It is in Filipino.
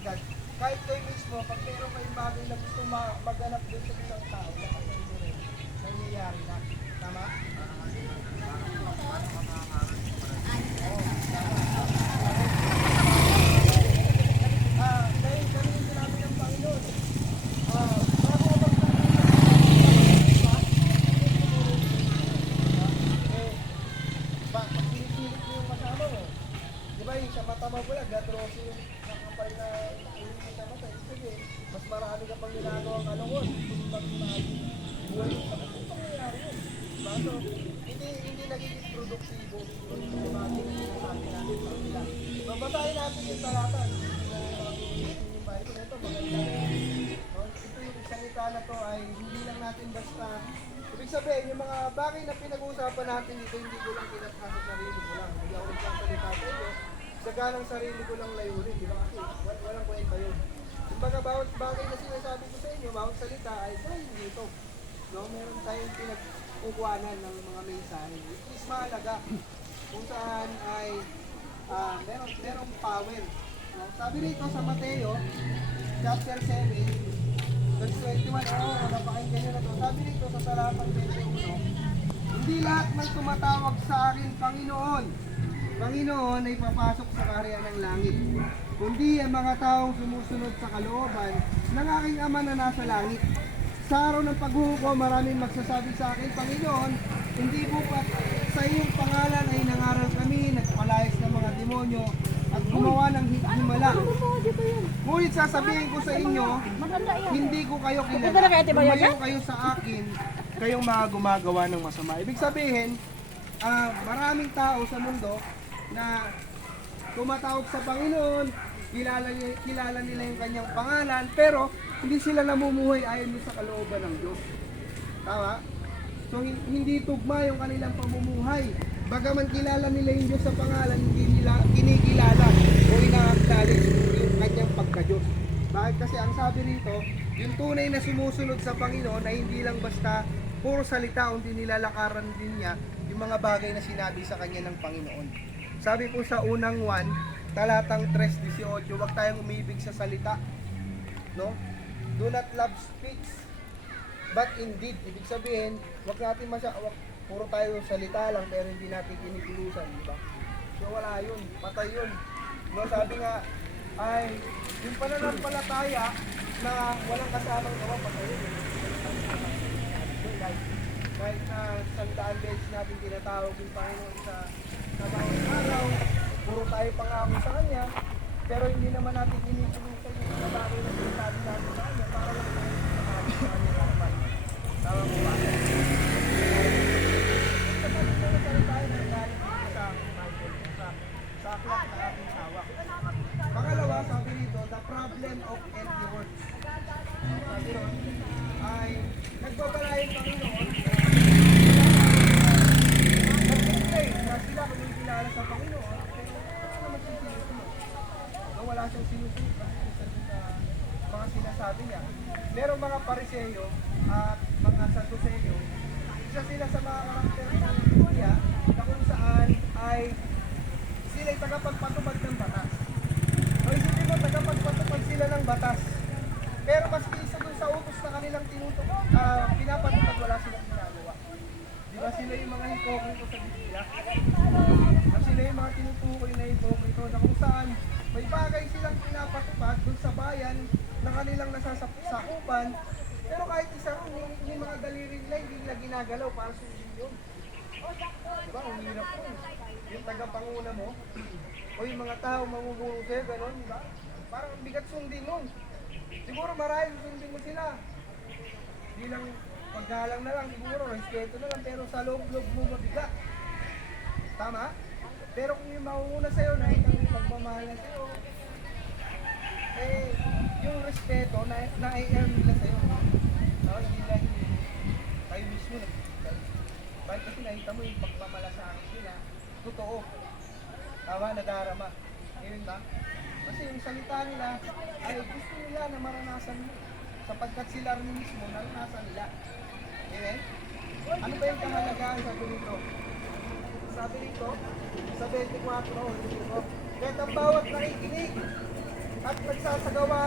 God, kahit kayo mismo, pag meron kayong bagay na gusto maganap doon sa isang tao, dapat kayo rin, nangyayari na. Tama? Dahil kami yung sinabi ng Panginoon, bago ka pag pinipilit mo yung kasama mo, di ba yung sa mata mo pala, gatroso yung nakapal na ulo mo sa mata. Sige, mas marami ka pang ginagawang kalungkot. Kung mag-maagi, buhay yung sa mata, ito nangyayari yun. Diba? So, hindi nagiging produktibo yung mga sinasabi natin sa kanila. Babasahin natin yung talata. Yung Bible, ito maganda. No? Ito yung salita na to ay hindi lang natin basta. Ibig sabihin, yung mga bagay na pinag-uusapan natin dito, hindi ko lang pinasa sa sarili ko lang. Hindi ako nagsasalita sa inyo. Sa ganang sarili ko lang layunin, di ba? Kasi walang kwenta yun. Kumbaga, bawat bagay na sinasabi ko sa inyo, bawat salita ay dahil dito. No? Meron tayong pinagkukuhanan ng mga mensahe. It is mahalaga kung saan ay merong power. No? Sabi rito sa Mateo, chapter 7, verse 21, napakinggan nyo na to. Sabi rito sa talatang 21, hindi lahat ng tumatawag sa akin, Panginoon, Panginoon ay papasok sa kaharian ng langit, kundi ang mga taong sumusunod sa kalooban ng aking Ama na nasa langit. Sa araw ng paghuhukom, maraming magsasabi sa akin, Panginoon, hindi po pa sa iyong pangalan ay nangaral kami, nagpalayas ng mga demonyo, at gumawa ng himala. Ngunit sasabihin ko sa inyo, hindi ko kayo kilala. Lumayo kayo sa akin, kayong mga gumagawa ng masama. Ibig sabihin, maraming tao sa mundo na tumatawag sa Panginoon, kilala nila yung kanyang pangalan, pero hindi sila namumuhay ayon sa kalooban ng Diyos. Tama? So hindi tugma yung kanilang pamumuhay. Bagaman kilala nila yung Diyos sa pangalan, hindi nila kinikilala o ina-acknowledge yung kanyang pagka-Diyos. Bakit? Kasi ang sabi rito, yung tunay na sumusunod sa Panginoon ay hindi lang basta puro salita, kundi nilalakaran din niya yung mga bagay na sinabi sa kanya ng Panginoon. Sabi po sa unang 1, talatang 3:18, huwag tayong umibig sa salita. No? Do not love speech, but indeed. Ibig sabihin, huwag natin puro tayo salita lang pero hindi natin kinikilusan, di ba? So wala yun, patay yun. No, sabi nga, ay yung pananampalataya na walang kasamang gawa, patay yun. Kahit na 100 beses natin tinatawag yung Panginoon sa bawat araw, puro tayo pangako sa Kanya, pero hindi naman natin kinikilusan yung mga bagay na sinasabi natin sa Kanya para lang tayo makakabit sa Kanya naman. Tama mo ba? Sa aklat na ating hawak. Pangalawa, sabi dito, the problem of empty words. Sabi ron, ay nagbabalayan Panginoon. Nag-explain na sila kung yung kilala sa Panginoon, wala naman siyang sinusunod. Wala siyang sinusunod sa mga sinasabi niya. Merong mga Pariseo at mga Saduceo, isa sila sa mga karakter ng Biblia na kung saan ay sila'y tagapagpatupad ng batas. O isipin mo, tagapagpatupad sila ng batas. Pero maski isa dun sa utos na kanilang pinapatupad, wala silang ginagawa. Di ba sila yung mga hipokrito sa Biblia? Sila yung mga tinutukoy na hipokrito na kung saan may bagay silang pinapatupad dun sa bayan na kanilang nasasakupan. Pero kahit isa ron, yung mga daliri nila, hindi nila ginagalaw para sundin yun. Diba? Ang hirap po. Yung tagapanguna mo, o yung mga tao mamumuro sa'yo, gano'n, diba? Parang bigat sundin nun. Siguro marahil sundin mo sila. Hindi lang paggalang na lang, siguro, respeto na lang, pero sa loob-loob mo mabigat. Tama? Pero kung yung mauuna sa'yo, nakita mo yung pagmamahal na sa'yo, yung respeto na i-earn nila sa'yo. Hindi lang tayo mismo bakit kasi nakita mo yung pagmamalasakit nila, totoo. Tama, nadarama. Ngayon ba? Kasi yung salita nila ay gusto nila na maranasan mo. Sapagkat sila rin mismo naranasan nila. Amen? Ano ba yung kahalagahan sa dito? Sabi nito, sa 24, kaya ang bawat nakikinig at nagsasagawa